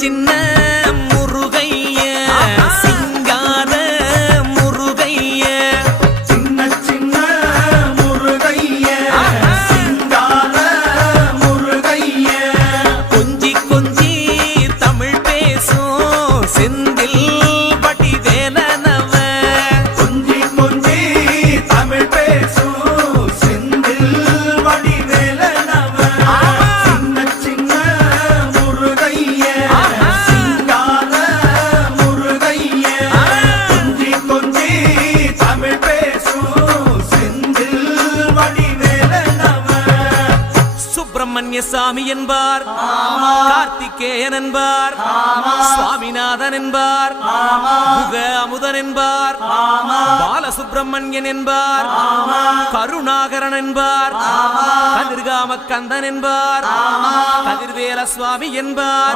சின்ன முருகைய சிங்கார முருகைய சின்ன சின்ன முருகைய சிங்கார முருகைய கொஞ்சி கொஞ்சி தமிழ் பேசும் செந்தில் வடிவேலனவ கொஞ்சி கொஞ்சி தமிழ் பேசும் செந்தில் வடிவேலனவ சின்ன சின்ன முருகைய சிங்கார முருகைய கொஞ்சி கொஞ்சி தமிழ் பேசும் செந்தில் வடிவேலனவ சுப்பிரமணிய சாமி என்பார், கார்த்திகேயன் என்பார், சுவாமிநாதன் என்பார், முக அமுதன் என்பார், பாலசுப்பிரமணியன் என்பார், கருணாகரன் என்பார், கதிர்காம கந்தன் என்பார், கதிர்வேல சுவாமி என்பார்.